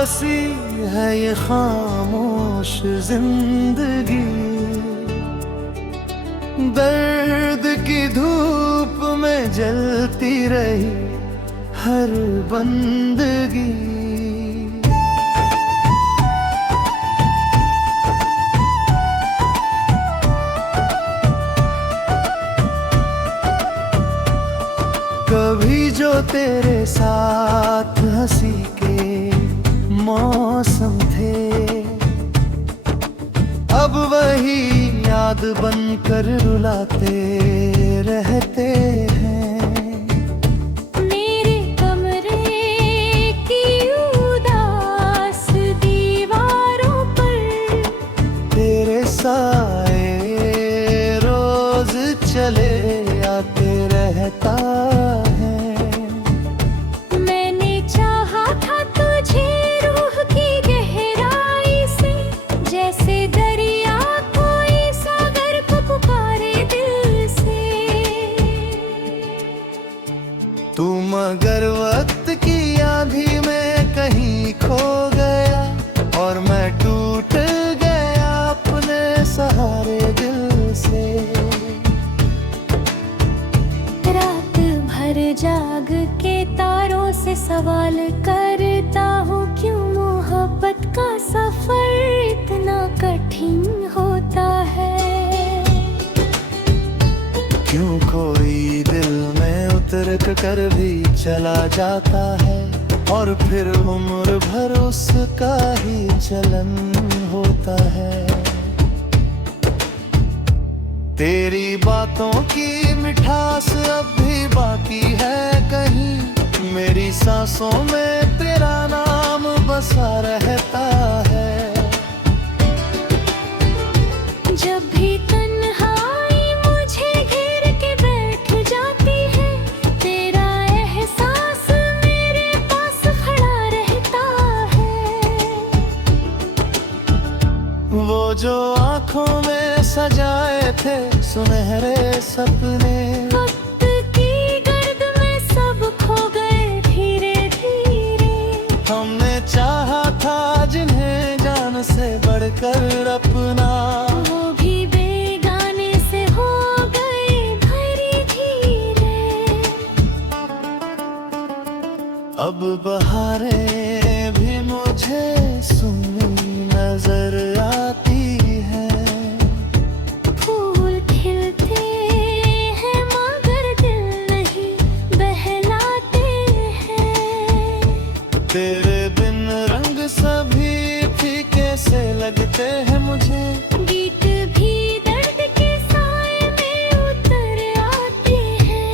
बसी है ये खामोश जिंदगी, दर्द की धूप में जलती रही हर बंदगी। कभी जो तेरे साथ हंसी के मौसम थे, अब वही याद बनकर रुलाते रहते हैं। मेरे कमरे की उदास दीवारों पर तेरे साए रोज चले आते रहता है। मैंने चाहा था तुझे रूह की गहराई से, जैसे दरिया कोई सागर को पुकारे दिल से। तू मगर वक्त की आंधी में कहीं खो गया, और मैं टूट गया अपने सहारे दिल से। रात भर जाग के तारों से सवाल करता हूँ, क्यों मोहब्बत का सफर इतना कठिन होता है। क्यों कोई दिल में उतर कर भी चला जाता है, और फिर उम्र भर उसका ही चलन होता है। तेरी बातों की मिठास अब भी बाकी है कहीं, मेरी सांसों में तेरा नाम बसा रहता है। जब भी तन्हाई मुझे घेर के बैठ जाती है, तेरा एहसास मेरे पास खड़ा रहता है। वो जो आँखों में सजाए थे सुनहरे सपने, वक्त की गर्द में सब खो गए धीरे धीरे। हमने चाहा था जिन्हें जान से बढ़कर अपना, वो भी बेगाने से हो गए धीरे धीरे। अब बहारें भी मुझे सुनी नजर आती है। फूल खिलते हैं मगर दिल नहीं बहलाते हैं। तेरे बिन रंग सभी फीके से लगते हैं मुझे, गीत भी दर्द के साए में उतर आते हैं।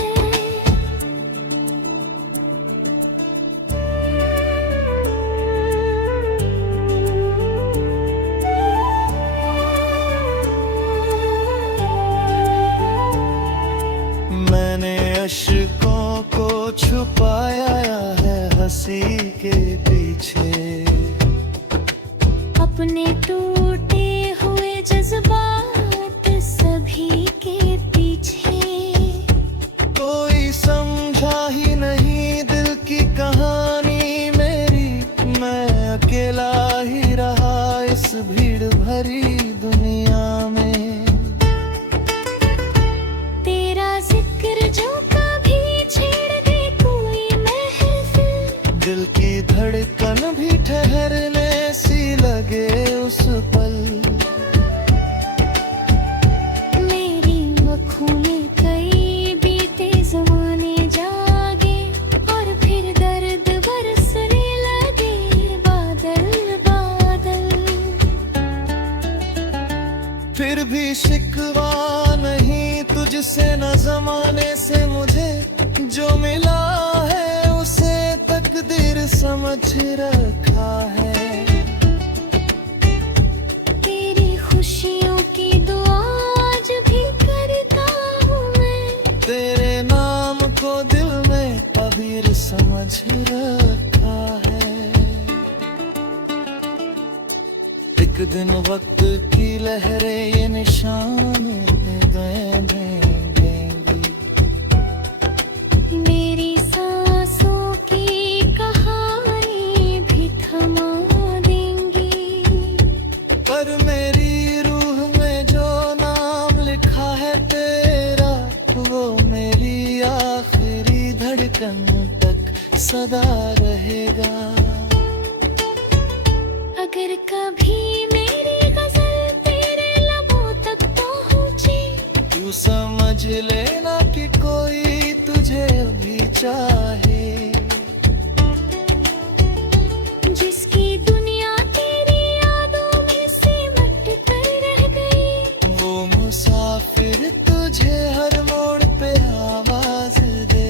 मैंने अश्कों को छुपाया है हंसी के पीछे। अपने टूटे हुए जज्बात सभी के पीछे। कोई समझा ही नहीं दिल की कहानी मेरी, मैं अकेला ही रहा इस भीड़ भरी दुनिया में। तेरा जिक्र जो कभी छेड़ दे कोई महफिल, दिल की धड़कन भी ठहरने सी लगे उस पल। मेरी आँखों में कई बीते ज़माने जागे, और फिर दर्द बरसने लगे बादल बादल। फिर भी शिकवा नहीं तुझसे न जमाने से मुझे, जो मिला है उसे तकदीर समझ रखा है। तेरी खुशियों की दुआ आज भी करता हूँ मैं, तेरे नाम को दिल में कबीर समझ रखा है। एक दिन वक्त की लहरें ये निशान गए देंगी, मेरी सांसों की कहानी भी थमा सदा रहेगा। अगर कभी मेरी गजल तेरे लबों तक पहुंची, तू समझ लेना कि कोई तुझे भी चाहे। जिसकी दुनिया तेरी यादों में सिमट कर रह गई, वो मुसाफिर तुझे हर मोड़ पे आवाज दे।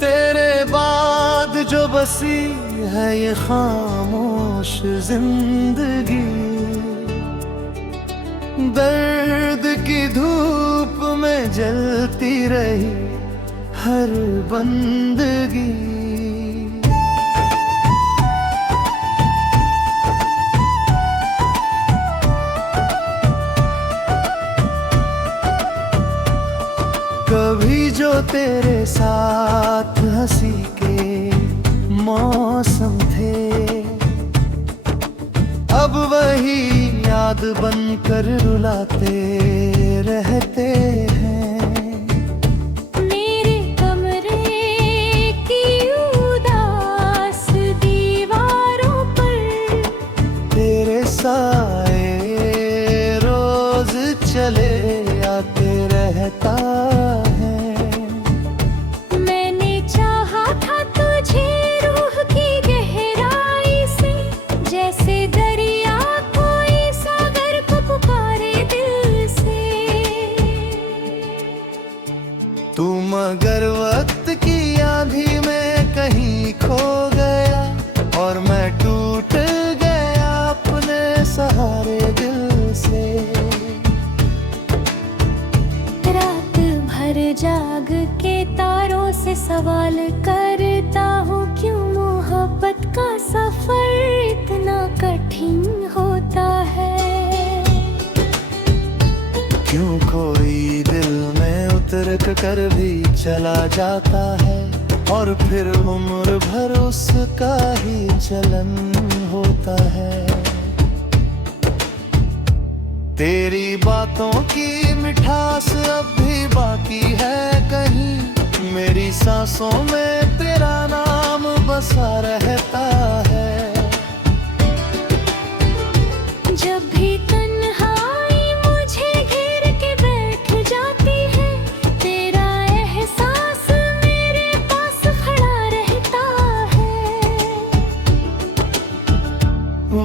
तेरे बाद जो बसी है ये खामोश जिंदगी, दर्द की धूप में जलती रही हर बंदगी। कभी जो तेरे साथ हंसी के मौसम थे, अब वही याद बनकर रुलाते रहते हैं। मेरे कमरे की उदास दीवारों पर तेरे साए रोज चले आते रहता है। मैंने चाहा था तुझे रूह की गहराई से, जैसे दरिया कोई सागर को पुकारे दिल से। तू मगर वक्त की आंधी में कहीं खो गया, और मैं टूट गया अपने सहारे दिल से। रात भर जाग के तारों से सवाल करता हूँ, क्यों मोहब्बत का सफर इतना कठिन होता है। क्यों कोई दिल में उतर कर भी चला जाता है, और फिर उम्र भर उसका ही चलन होता है। तेरी बातों की मिठास अब भी बाकी है कहीं, मेरी सांसों में तेरा नाम बसा रहता है। जब भी तन्हाई मुझे घेर के बैठ जाती है, तेरा एहसास मेरे पास खड़ा रहता है।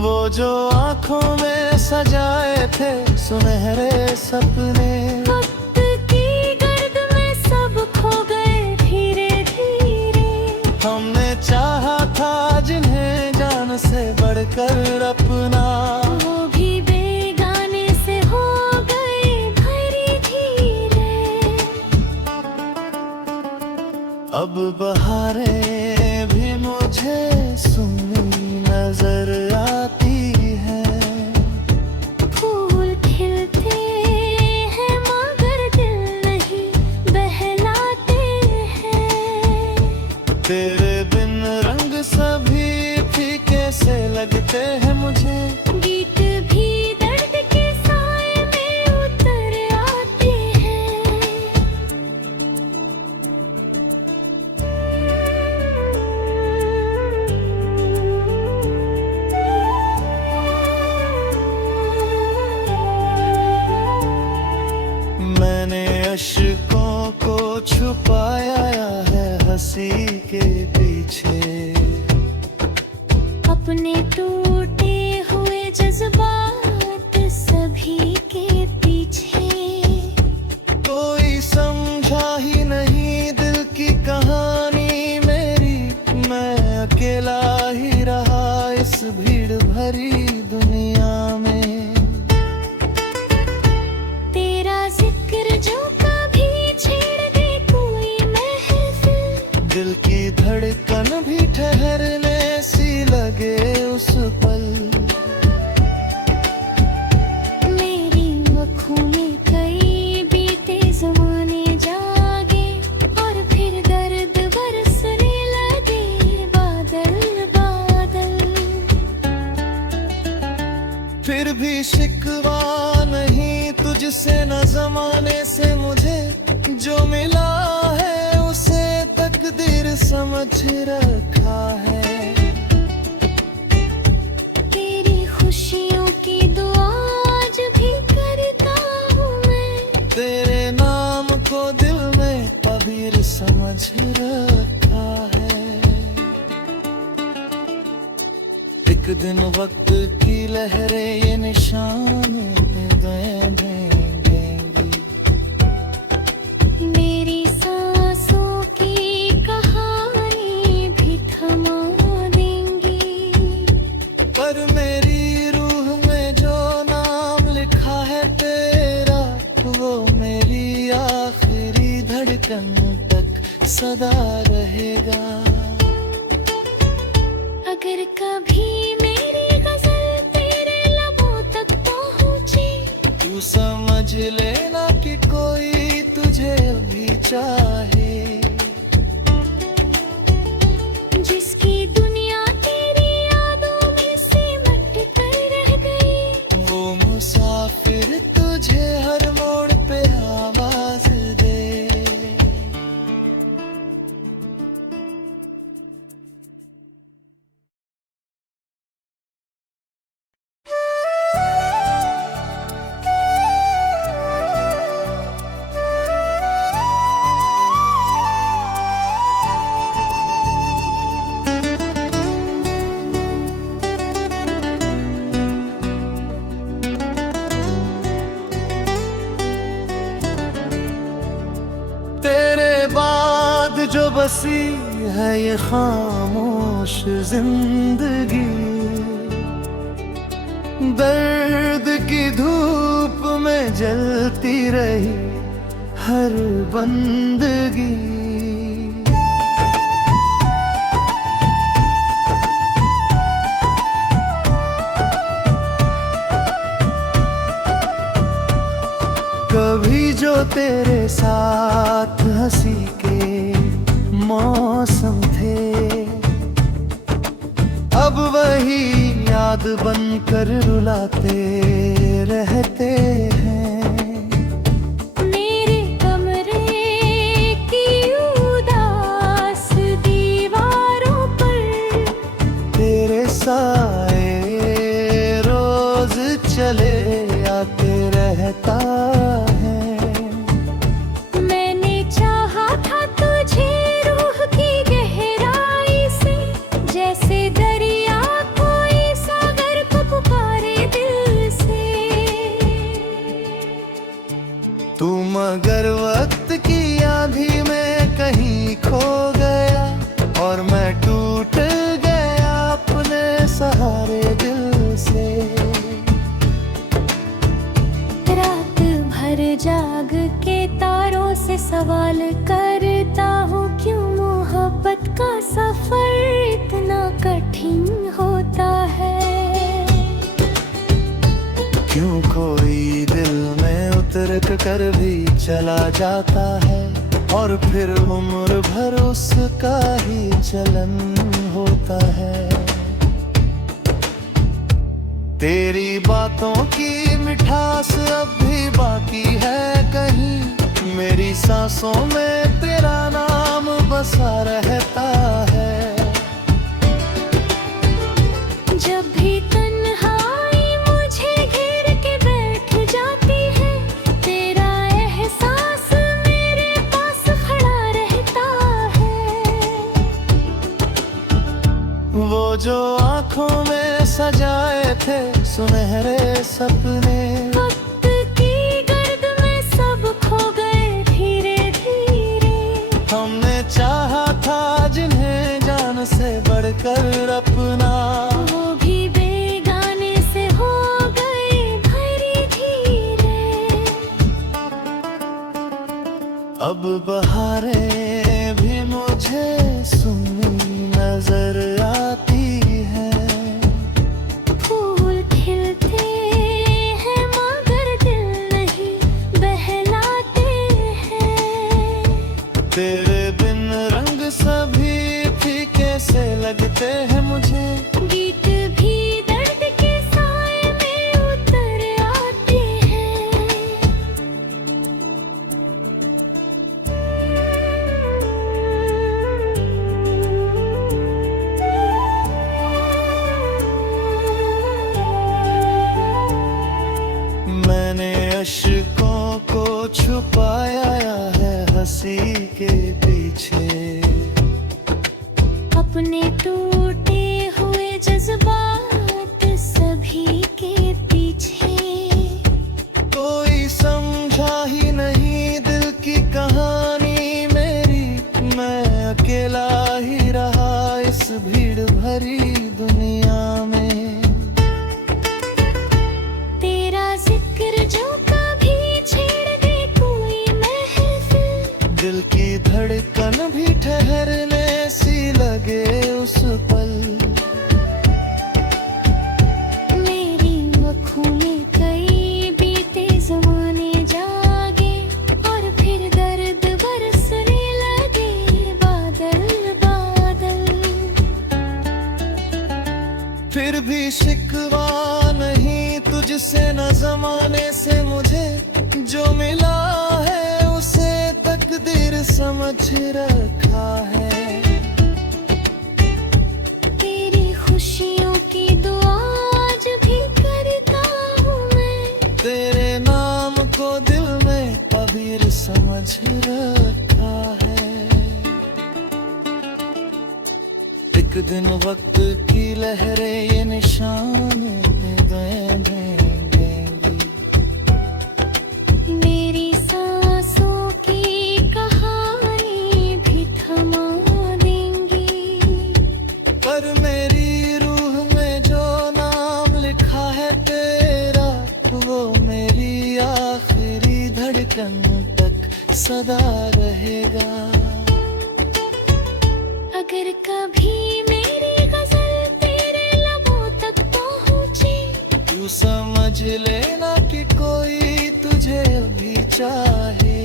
वो जो आंखों में सजाए थे सुनहरे सपने, वक्त की गर्द में सब खो गए धीरे धीरे। हमने चाहा था जिन्हें जान से बढ़कर अपना, वो भी बेगाने से हो गए धीरे धीरे। अब बहारें भी मुझे सुनी नजर आती है। फूल खिलते हैं मगर दिल नहीं बहलाते हैं। तेरे बिन रंग सभी फीके से लगते हैं मुझे, गीत भी दर्द के साए में उतर आते हैं। मैंने अश्कों को छुपाया है हंसी के पीछे। अपने टूटे हुए जज्बात सभी के पीछे, कोई समझा ही नहीं दिल की कहानी मेरी, मैं अकेला ही रहा इस भीड़ भरी दुनिया में। तेरा जिक्र जो कभी छेड़ दे कोई महफिल, दिल की धड़कन भी समझ रखा है। तेरी खुशियों की दुआ आज भी करता हूँ मैं। तेरे नाम को दिल में कबीर समझ रखा है। एक दिन वक्त की लहरें ये निशान दे देंगी। मेरी सांसों की कहानी भी थमा देंगी। पर मेरी रूह में जो नाम लिखा है तेरा, वो मेरी आखिरी धड़कन तक सदा रहेगा। अगर कभी मेरी गजल तेरे लबों तक पहुंची, तू समझ लेना कि कोई तुझे भी चाहे। जिसकी दुनिया तेरी यादों में सिमट कर रह गई, वो मुसाफिर तुझे हर मोड़ पे आवाज दे। तेरे बाद जो बसी है ये खामोश जिंदगी, दर्द की धूप में जलती रही हर बंदगी। कभी जो तेरे साथ हंसी के मौसम थे, अब वही याद बनकर रुलाते रहते हैं। मेरे कमरे की उदास दीवारों पर तेरे साए रोज चले आते रहता है। मैंने चाहा था तुझे रूह की गहराई से, जैसे दरिया कोई सागर को पुकारे दिल से। तू मगर वक्त की आंधी में कहीं खो गया, और मैं टूट गया अपने सहारे दिल से। रात भर जाग के तारों से सवाल करता हूँ, क्यों मोहब्बत का सफर इतना कठिन होता है। क्यों कोई दिल में उतर कर भी चला जाता है, और फिर उम्र भर उसका ही चलन होता है। तेरी बातों की मिठास अब भी बाकी है कहीं, मेरी सांसों में तेरा नाम बसा रहता है। जब भी तन्हाई मुझे घेर के बैठ जाती है, तेरा एहसास मेरे पास खड़ा रहता है। वो जो आंखों में सजाए थे सुनहरे सपने, वक्त की गर्द में सब खो गए धीरे धीरे। हमने चाहा था जिन्हें जान से बढ़कर अपना, वो भी बेगाने से हो गए धीरे धीरे। अब बहारें भी मुझे सुनी नजर आती है। फूल खिलते हैं मगर दिल नहीं बहलाते हैं। तेरे बिन रंग सभी फीके से लगते हैं मुझे, गीत भी दर्द के साए में उतर आते हैं। छुपाया है हंसी के पीछे। अपने टूटे हुए जज्बात सभी के पीछे। कोई समझा ही नहीं दिल की कहानी मेरी, मैं अकेला ही रहा इस भीड़ भरी दुनिया में। तेरा जिक्र जो कभी छेड़ दे कोई महफिल, दिल की धड़कन भी ठहरने सी लगे उस पल। मेरी आँखों में कई बीते ज़माने जागे और फिर दर्द बरसने लगे बादल बादल। फिर भी शिकवा नहीं तुझसे न जमाने से, मुझे जो मिला है उसे तकदीर समझ रखा है। तेरी खुशियों की दुआ आज भी करता हूँ मैं, तेरे नाम को दिल में कबीर समझ रखा है। एक दिन वक्त की लहरें ये निशान गए देंगी। मेरी सांसों की कहानी भी थमा देंगी। पर मेरी रूह में जो नाम लिखा है तेरा, वो मेरी आखिरी धड़कन तक सदा रहेगा। अगर कभी मेरी गजल तेरे लबों तक पहुँची, तू समझ लेना कि कोई तुझे अभी चाहे।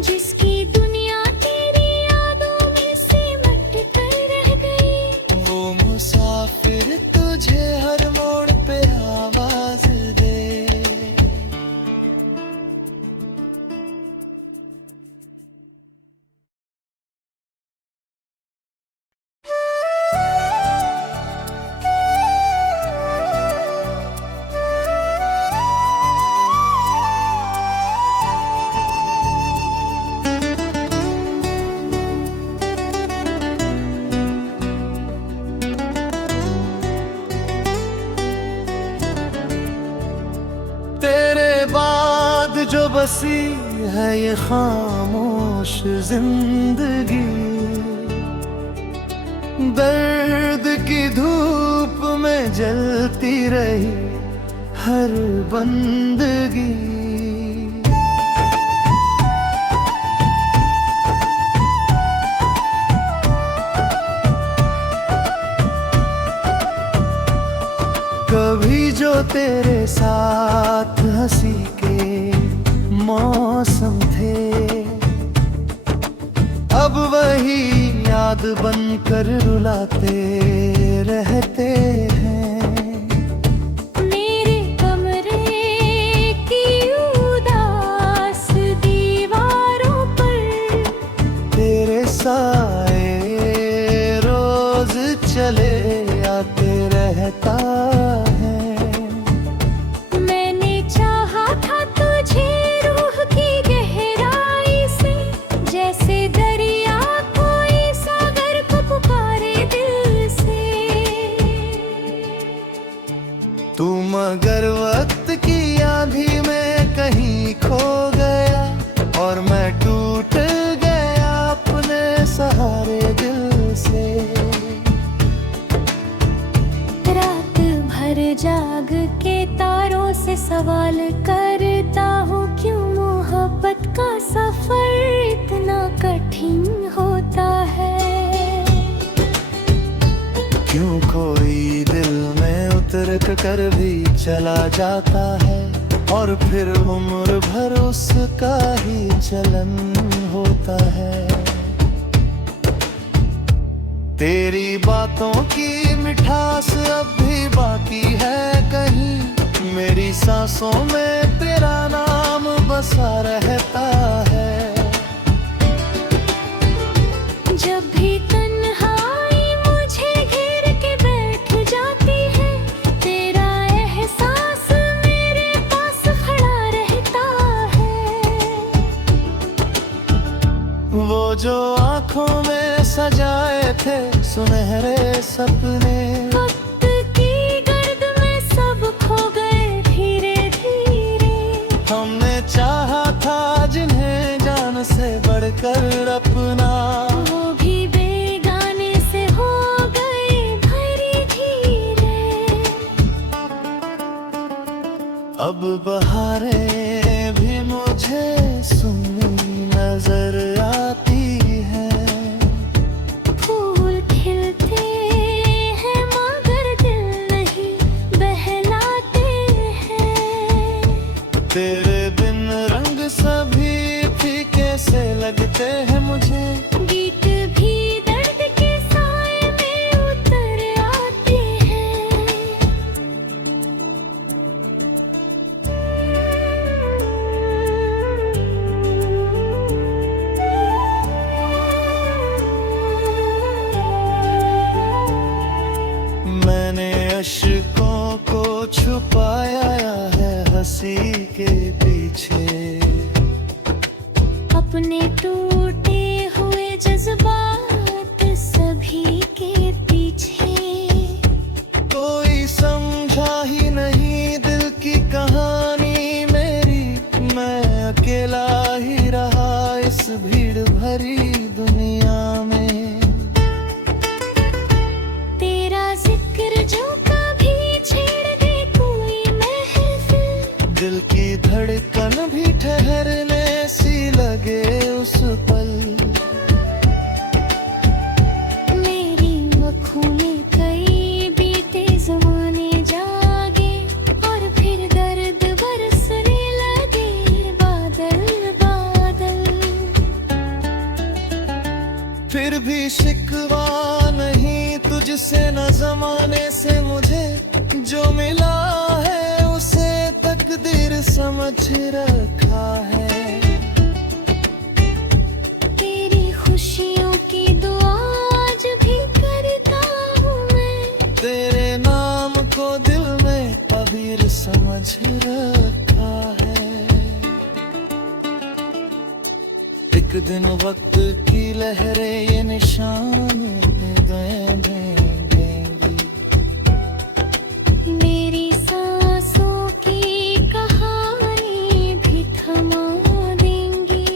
जिसकी दुनिया तेरी यादों में सिमट कर रह गई, वो मुसाफिर तुझे हर मोड़ पे आवाज दे। तेरे बाद जो बसी है ये खामोश जिंदगी, दर्द की धूप में जलती रही हर बंदगी। कभी जो तेरे साथ हंसी के मौसम थे, अब वही याद बनकर रुलाते रहते हैं। मेरे कमरे की उदास दीवारों पर तेरे साए रोज चले आते रहता है। मैंने चाहा था तुझे रूह की गहराई से, जैसे दरिया कोई सागर को पुकारे दिल से। तू मगर वक्त की आंधी में कहीं खो गया, और मैं टूट गया अपने सहारे दिल से। रात भर जाग के तारों से सवाल करता हूँ, क्यों मोहब्बत का सफर इतना कठिन होता है। क्यों कोई दिल में उतर कर भी चला जाता है, और फिर उम्र भर उसका ही चलन होता है। तेरी बातों की मिठास अब भी बाकी है कहीं, मेरी सांसों में तेरा नाम बसा रहता है। जब भी तन्हाई मुझे घेर के बैठ जाती है, तेरा एहसास मेरे पास खड़ा जो आंखों में सजाए थे सुनहरे सपने, वक्त की गर्द में सब खो गए धीरे धीरे। हमने चाहा था जिन्हें जान से बढ़कर अपना, वो भी बेगाने से हो गए भरी धीरे। अब बहारें भी मुझे सुनी नजर आती है। फूल खिलते हैं मगर दिल नहीं बहलाते हैं। तेरे बिन रंग सभी फीके से लगते हैं मुझे, गीत भी दर्द के साए में उतर आते हैं। मैंने अश्कों को छुपाया है हंसी के पीछे, अपने टूटे हुए जज्बात सभी के पीछे। कोई समझा ही नहीं दिल की कहानी मेरी, मैं अकेला ही रहा इस भीड़ भरी दुनिया में। तेरा जिक्र जो कभी छेड़ दे कोई महफिल, दिल की धड़कन भी ठहरने सी लगे उस पल। मेरी आँखों में कई बीते ज़माने जागे और फिर दर्द बरसने लगे बादल बादल। फिर भी शिकवा नहीं तुझसे न जमाने से मुझे, जो मिला है उसे तकदीर समझ रखा है। तेरी खुशियों की दुआ आज भी करता हूँ मैं, तेरे नाम को दिल में कबीर समझ रखा है। एक दिन वक्त की लहरें ये निशान गए देंगी, मेरी सांसों की कहानी भी थमा देंगी।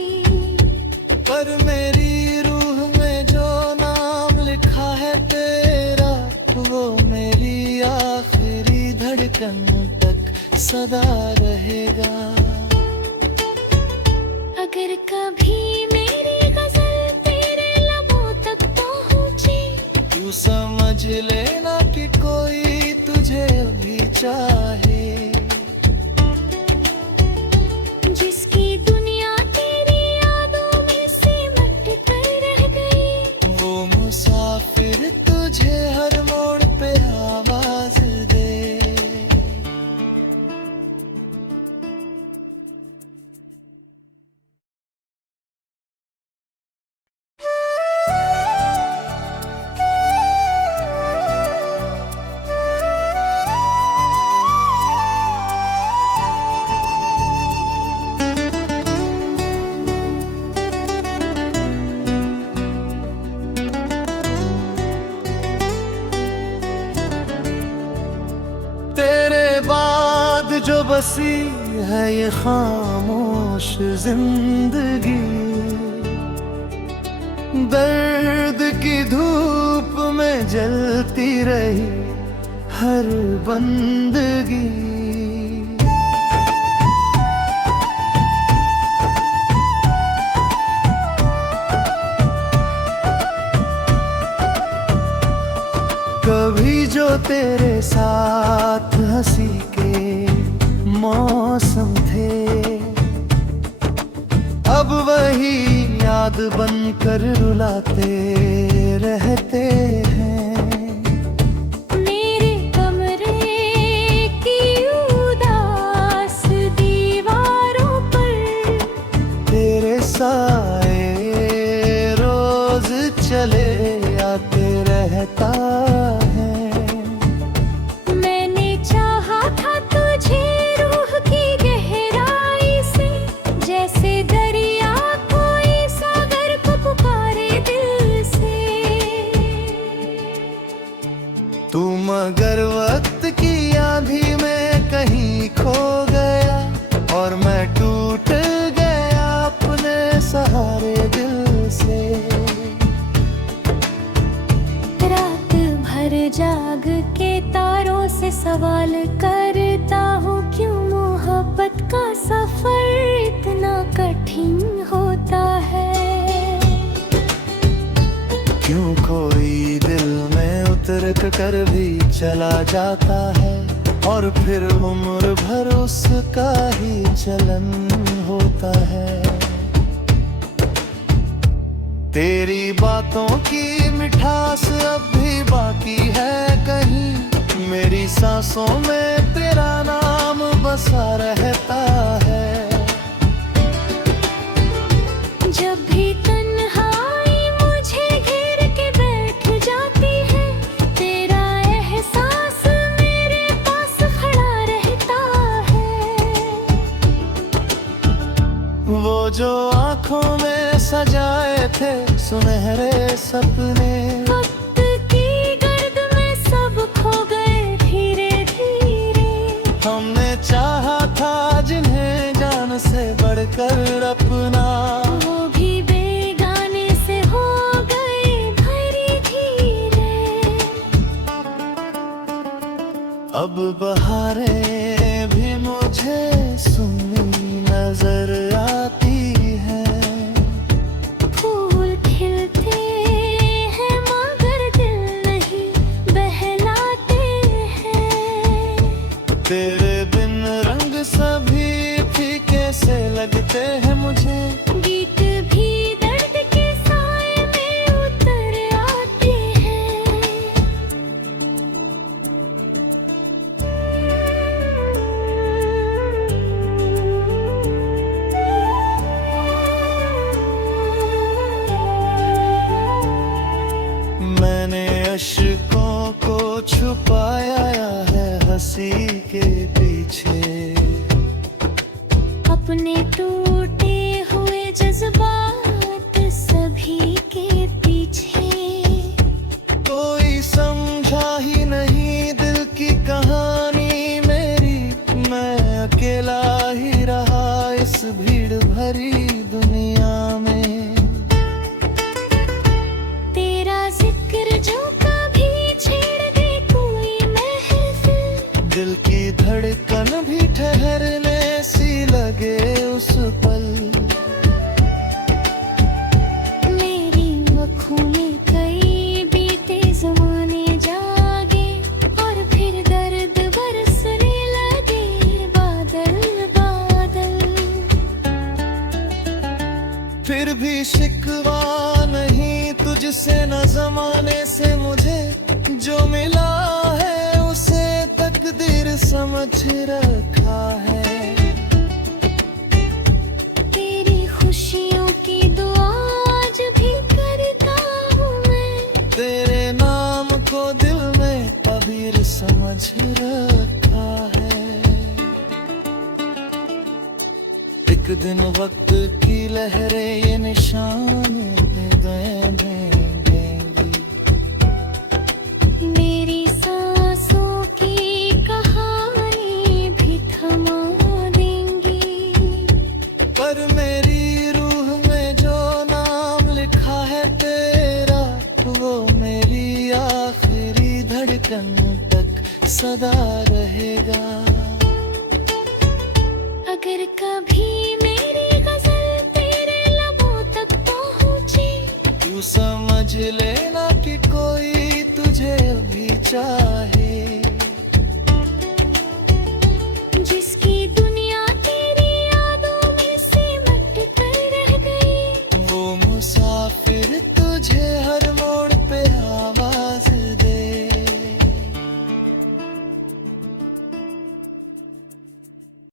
पर मेरी रूह में जो नाम लिखा है तेरा, वो मेरी आखिरी धड़कन तक सदा रहेगा। अगर कभी मेरी गजल तेरे लबों तक पहुँची, तू समझ लेना कि कोई तुझे अभी चाहे। जिसकी दुनिया तेरी यादों में सिमट कर रह गई, वो मुसाफिर तुझे हर मोड़ पे आवाज दे। जो बसी है ये खामोश जिंदगी, दर्द की धूप में जलती रही हर बंदगी। कभी जो तेरे साथ हंसी के मौसम थे, अब वही याद बनकर रुलाते रहते हैं। मेरे कमरे की उदास दीवारों पर तेरे साए रोज चले आते रहता है। मैंने चाहा था तुझे रूह की गहराई से, जैसे दरिया कोई सागर को पुकार सवाल करता हूँ, क्यों मोहब्बत का सफर इतना कठिन होता है। क्यों कोई दिल में उतर कर भी चला जाता है, और फिर उम्र भर उसका ही चलन होता है। तेरी बातों की मिठास अब भी बाकी है कहीं, मेरी सांसों में तेरा नाम बसा रहता है। जब भी तन्हाई मुझे घेर के बैठ जाती है, तेरा एहसास मेरे पास खड़ा रहता है। वो जो आंखों में सजाए थे सुनहरे सपने, वक्त की गर्द में सब खो गए धीरे धीरे। हमने चाहा था जिन्हें जान से बढ़कर अपना, वो भी बेगाने से हो गए धीरे धीरे। अब बहारें भी मुझे सुनी नजर आती है। फूल खिलते हैं मगर दिल नहीं बहलाते हैं। तेरे बिन रंग सभी फीके से लगते हैं मुझे, गीत भी दर्द के साए में उतर आते हैं। मैंने अश्कों को छुपाया है हंसी के पीछे, अपने टूटे हुए जज्बात सभी के पीछे। कोई समझा ही नहीं दिल की कहानी मेरी, मैं अकेला ही रहा इस भीड़ भरी दुनिया में। तेरा जिक्र जो कभी छेड़ दे कोई महफिल, दिल की धड़कन भी ठहरने सी लगे उस पल। मेरी आँखों में कई बीते ज़माने जागे, और फिर दर्द बरसने लगे बादल बादल। फिर भी शिकवा नहीं तुझसे न जमाने से मुझे, जो मिला है उसे तकदीर समझ रखा है। तेरी खुशियों की दुआ आज भी करता हूँ मैं, तेरे नाम को दिल में कबीर समझ रखा है। एक दिन वक्त की लहरें ये निशान दे देंगी, मेरी सांसों की कहानी भी थमा देंगी। पर मेरी रूह में जो नाम लिखा है तेरा, वो मेरी आखिरी धड़कन तक सदा रहेगा। अगर कभी मेरी गजल तेरे लबों तक पहुँची, तू समझ लेना कि कोई तुझे अभी चाहे।